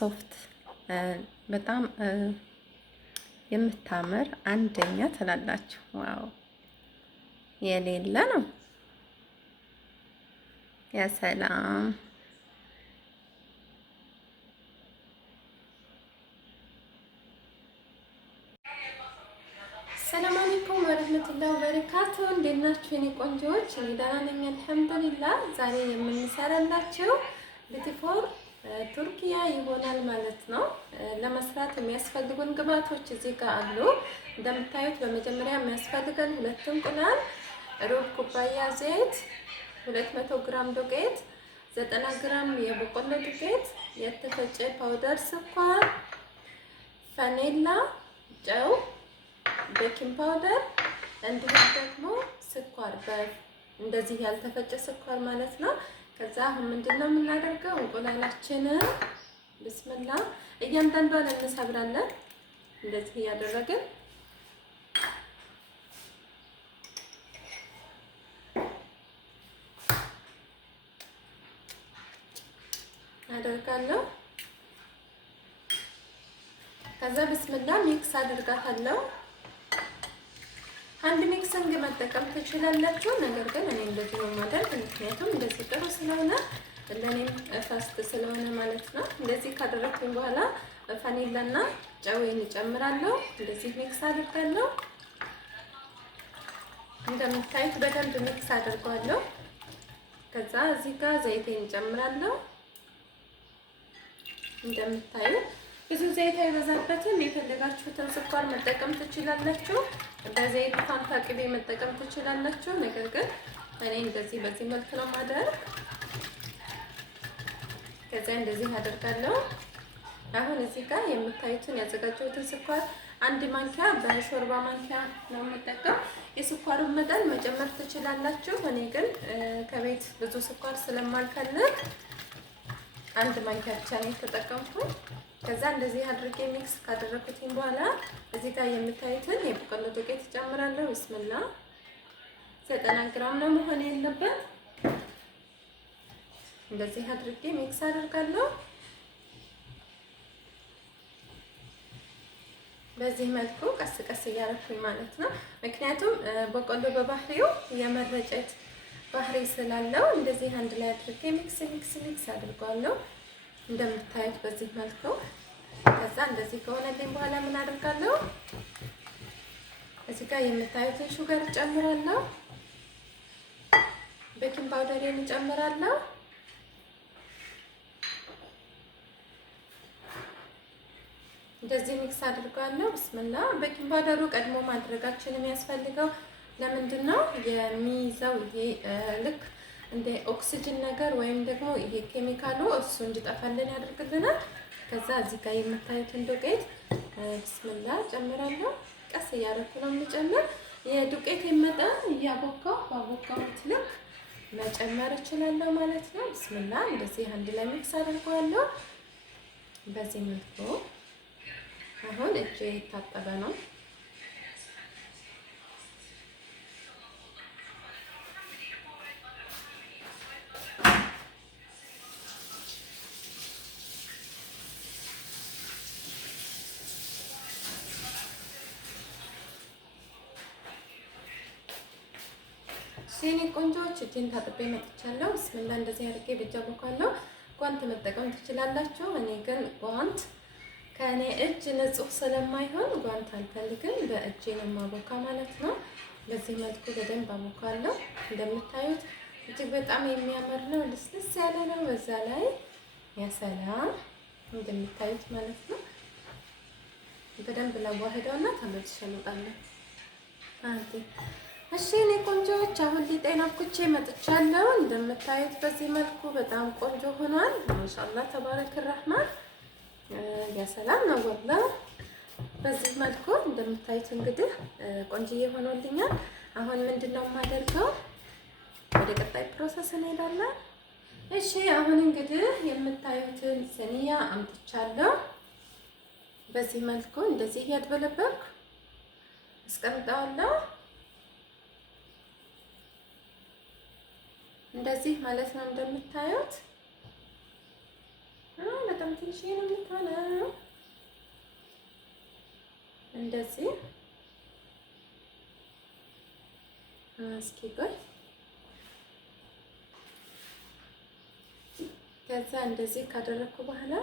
ሶፍት በጣም የምታምር አንደኛ ትላላችሁ። ዋው የሌለ ነው። ያ ሰላም ሰላም አለይኩም ወረህመቱላሂ ወበረካቱ። እንዴት ናችሁ የኔ ቆንጆዎች? እኔ ደህና ነኝ አልሐምዱሊላህ። ዛሬ የምንሰራላችሁ ቢቲፎር ቱርኪያ ይሆናል ማለት ነው። ለመስራት የሚያስፈልጉን ግብአቶች እዚህ ጋር አሉ። እንደምታዩት በመጀመሪያ የሚያስፈልገን 2 እንቁላል፣ ሩብ ኩባያ ዘይት፣ 200 ግራም ዱቄት፣ 90 ግራም የበቆሎ ዱቄት፣ የተፈጨ ፓውደር ስኳር፣ ቫኒላ፣ ጨው፣ ቤኪንግ ፓውደር እንዲሁም ደግሞ ስኳር እንደዚህ ያልተፈጨ ስኳር ማለት ነው። ከዛ አሁን ምንድነው የምናደርገው? እንቁላላችንን ብስምላ እያንዳንዷን እንሰብራለን። እንደዚህ እያደረግን አደርጋለሁ። ከዛ ብስምላ ሚክስ አድርጋታለሁ። አንድ ሚክሲንግ መጠቀም ትችላላችሁ። ነገር ግን እኔ እንደዚህ ነው የማደርግ፣ ምክንያቱም እንደዚህ ጥሩ ስለሆነ ለኔም ፋስት ስለሆነ ማለት ነው። እንደዚህ ካደረኩኝ በኋላ ቫኒላና ጨውን እጨምራለሁ። እንደዚህ ሚክስ አድርጋለሁ። እንደምታዩት በደንብ ሚክስ አድርጓለሁ። ከዛ እዚህ ጋር ዘይቴን እጨምራለሁ። እንደምታዩት ብዙ ዘይት አይበዛበትም። የፈለጋችሁትን ስኳር መጠቀም ትችላላችሁ። በዘይት ፋንታ ቅቤ መጠቀም ትችላላችሁ። ነገር ግን እኔ እንደዚህ በዚህ መልክ ነው ማደርግ። ከዛ እንደዚህ አደርጋለሁ። አሁን እዚህ ጋር የምታዩትን ያዘጋጀሁትን ስኳር 1 ማንኪያ በሾርባ ማንኪያ ነው የምጠቀም። የስኳሩን መጠን መጨመር ትችላላችሁ። እኔ ግን ከቤት ብዙ ስኳር ስለማልፈልግ 1 ማንኪያ ብቻ ነው የተጠቀምኩት። ከዛ እንደዚህ አድርጌ ሚክስ ካደረኩትኝ በኋላ እዚህ ጋር የምታዩትን የበቆሎ ዱቄት ጨምራለሁ። ብስምላ 90 ግራም ነው መሆን ያለበት። እንደዚህ አድርጌ ሚክስ አደርጋለሁ። በዚህ መልኩ ቀስ ቀስ እያደረኩኝ ማለት ነው። ምክንያቱም በቆሎ በባህሪው የመረጨት ባህሪ ስላለው እንደዚህ አንድ ላይ አድርጌ ሚክስ አድርጋለሁ። እንደምታዩት በዚህ መልኩ። ከዛ እንደዚህ ከሆነልኝ በኋላ ምን አደርጋለሁ? እዚህ ጋር የምታዩትን ሹገር ጨምራለሁ። ቤኪንግ ፓውደርን ጨምራለሁ። እንደዚህ ሚክስ አድርጋለሁ። ብስምላ ቤኪንግ ፓውደሩ ቀድሞ ማድረጋችን የሚያስፈልገው ለምንድን ነው? የሚይዘው ይሄ ልክ እንደ ኦክሲጅን ነገር ወይም ደግሞ ይሄ ኬሚካሉ እሱ እንዲጠፋልን ያደርግልናል። ከዛ እዚህ ጋር የምታዩትን ዱቄት ብስምላ ጨምራለሁ። ቀስ እያደረኩ ነው የምጨምር። የዱቄት መጠን እያቦካው ባቦካሁት ልክ መጨመር እችላለሁ ማለት ነው። ብስምላ እንደዚህ አንድ ላይ ሚክስ አድርገዋለሁ። በዚህ መልኩ አሁን እጄ የታጠበ ነው። የኔ ቆንጆዎች እጄን ታጥቤ መጥቻለሁ። ብስምላ እንደዚህ አድርጌ በእጅ አቦካለሁ። ጓንት መጠቀም ትችላላችሁ። እኔ ግን ጓንት ከእኔ እጅ ንጹህ ስለማይሆን ጓንት አልፈልግም። በእጄ ነው የማቦካ ማለት ነው። በዚህ መልኩ በደንብ አቦካለሁ። እንደምታዩት እጅግ በጣም የሚያምር ነው። ልስልስ ያለ ነው። በዛ ላይ ያሰላም እንደምታዩት ማለት ነው። በደንብ ላዋህደውና ተመልሼ እመጣለሁ። እሺ እኔ ቆንጆዎች አሁን ሊጤና ኩቼ መጥቻለሁ። እንደምታዩት በዚህ መልኩ በጣም ቆንጆ ሆኗል። ማሻአላህ ተባረክ ረህማን ያሰላም ነው ወላ። በዚህ መልኩ እንደምታዩት እንግዲህ ቆንጆዬ ሆኖልኛል። አሁን ምንድነው የማደርገው? ወደ ቀጣይ ፕሮሰስ እንሄዳለን። እሺ አሁን እንግዲህ የምታዩትን ስኒያ አምጥቻለሁ። በዚህ መልኩ እንደዚህ ያድበለበልኩ አስቀምጠዋለሁ። እንደዚህ ማለት ነው። እንደምታዩት በጣም ትንሽ ነው የምትሆነው። እንደዚህ እስኪ ቆይ። ከዛ እንደዚህ ካደረኩ በኋላ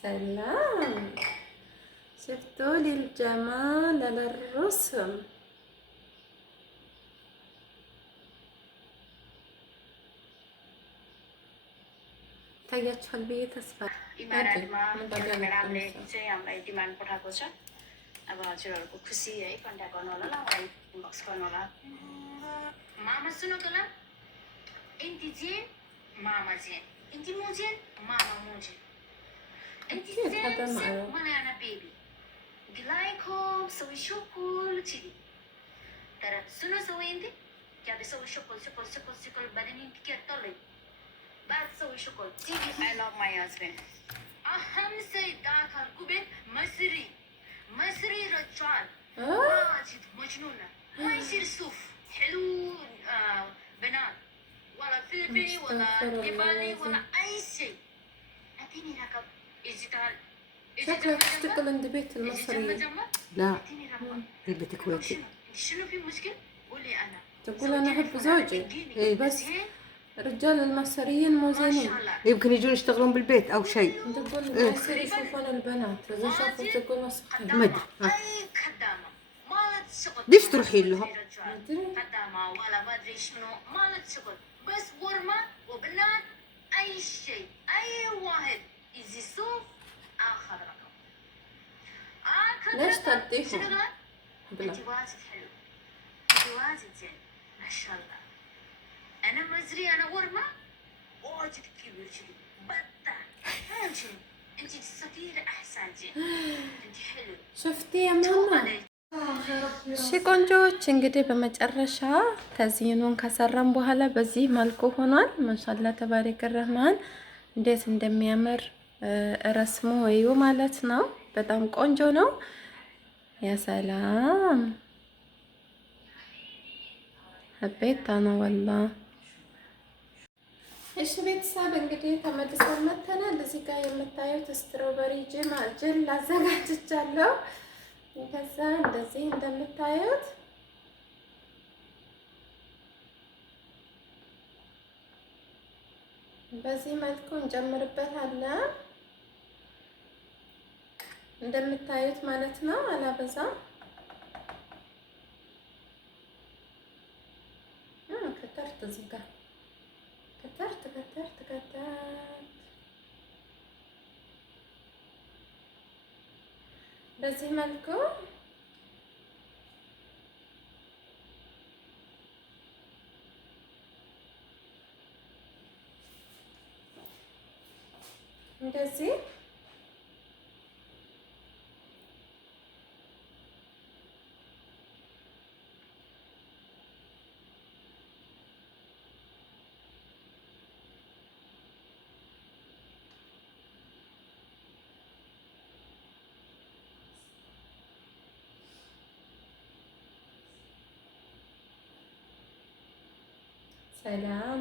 ሰላም شفتوا للجمال للرسم ታያችኋል ብዬ ተስፋ इमारातमा मेडामले चाहिँ हामीलाई डिमान्ड पठाएको छ। अब हजुरहरूको खुसी है कन्ट्याक्ट गर्नु होला ल, मलाई इनबक्स गर्नु होला। मामा सुनो त ल, इन्टी जेन मामा जेन, इन्टी मुजेन मामा मुजेन, इन्टी जेन मलाई आना baby Glycom سوي شوكول كذي. ترى شنو سوي انت؟ قاعد اسوي شوكول شوكول شوكول شوكول بعدين انت كده طلعي بعد تسوي شوكول تيجي. I love my husband. أهم شيء ذاك الكوبيت مصري رجال واجد مجنونة ما يصير صوف حلو. بنات ولا فلبيني ولا نيبالي ولا أي شيء. أعطيني رقم إجتال. شكلك تشتغل عند بيت المصرية. لا البيت كويتي. شنو في مشكلة؟ قولي أنا. تقول أنا أحب زوجي. إيه بس الرجال المصريين مو زينين. يمكن يجون يشتغلون بالبيت أو شيء. تقول ما يصير يشوفون البنات، إذا شافوا تقول مصحين. ما أدري. أي خدامة ما لها شغل. ليش تروحين لهم؟ خدامة ولا ما أدري شنو ما لها شغل، بس ورمة وبنات أي شيء. أي واحد يجي يشوف آخر رقم. ليش تديهم؟ أنت واجد حلو، أنت واجد زين ما شاء الله. أنا مزري أنا ورمة واجد كبير كذي بطة ممكن أنت تصير أحسن زين. أنت حلو. شفتي يا ماما؟ እሺ ቆንጆዎች እንግዲህ በመጨረሻ ተዚኑን ከሰራን በኋላ በዚህ መልኩ ሆኗል። ማሻአላ ተባረከ ረህማን እንዴት እንደሚያምር ረስሙ እዩ ማለት ነው። በጣም ቆንጆ ነው። ያ ሰላም ሀቤት አና ወላ። እሺ ቤተሰብ እንግዲህ ተመልሰን መተናል። እዚህ ጋር የምታዩት ስትሮበሪ ጀል አዘጋጅቻለሁ። ከዛ እንደዚህ እንደምታዩት በዚህ መልኩ እንጨምርበታለን። እንደምታዩት ማለት ነው። አላበዛም። ከተርት እዚህ ጋር ከተርት በዚህ መልኩ እንደዚህ ሰላም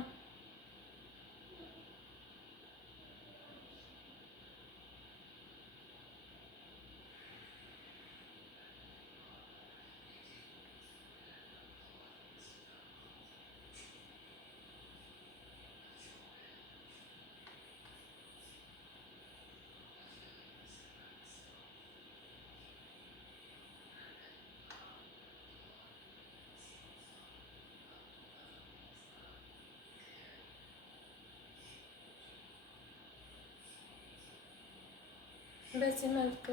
በዚህ መልኩ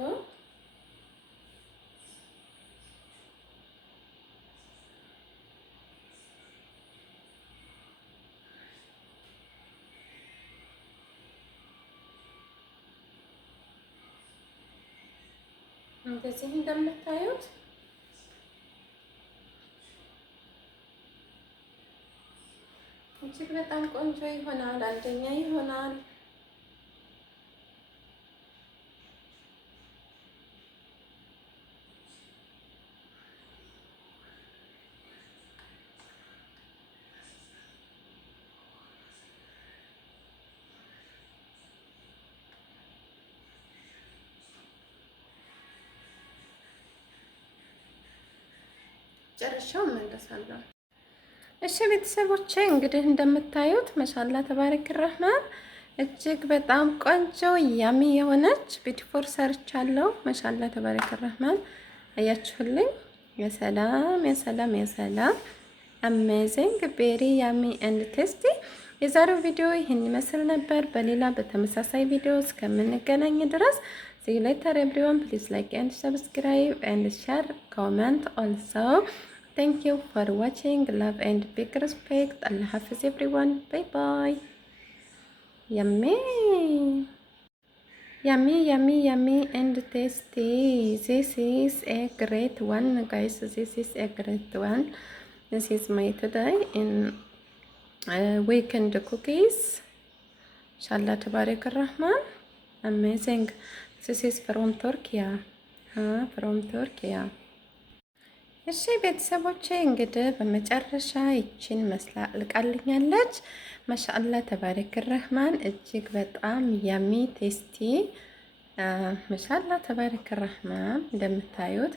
እንደዚህ እንደምታዩት እጅግ በጣም ቆንጆ ይሆናል። አንደኛ ይሆናል። ጨርሻው እመለሳለሁ። እሺ ቤተሰቦቼ እንግዲህ እንደምታዩት ማሻአላ ተባረክ ረህማን እጅግ በጣም ቆንጆ ያሚ የሆነች ቢትፎር ሰርቻለሁ። ማሻአላ ተባረክ ረህማን አያችሁልኝ። የሰላም የሰላም የሰላም አሜዚንግ ቤሪ ያሚ ኤንድ ቴስቲ። የዛሬው ቪዲዮ ይህን ይመስል ነበር። በሌላ በተመሳሳይ ቪዲዮ እስከምንገናኝ ድረስ see you later everyone. Please like and subscribe and share, comment also. Thank you for watching. Love and big respect. Allah Hafiz everyone. Bye bye. Yummy. Yummy, yummy, yummy and tasty. This is a great one, guys. This is a great one. This is my today in weekend cookies. Inshallah, Tabarak Rahman. Amazing. This is from Turkey. From Turkey. እሺ ቤተሰቦቼ እንግዲህ በመጨረሻ ይችን መስላ ልቃልኛለች። ማሻአላ ተባረክ ረህማን እጅግ በጣም ያሚ ቴስቲ ማሻአላ ተባረክ ረህማን እንደምታዩት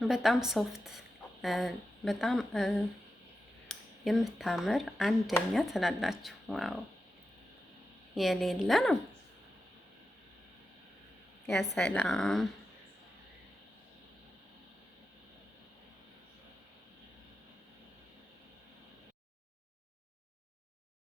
በጣም ሶፍት በጣም የምታምር አንደኛ ትላላችሁ። ዋው የሌለ ነው። ያ ሰላም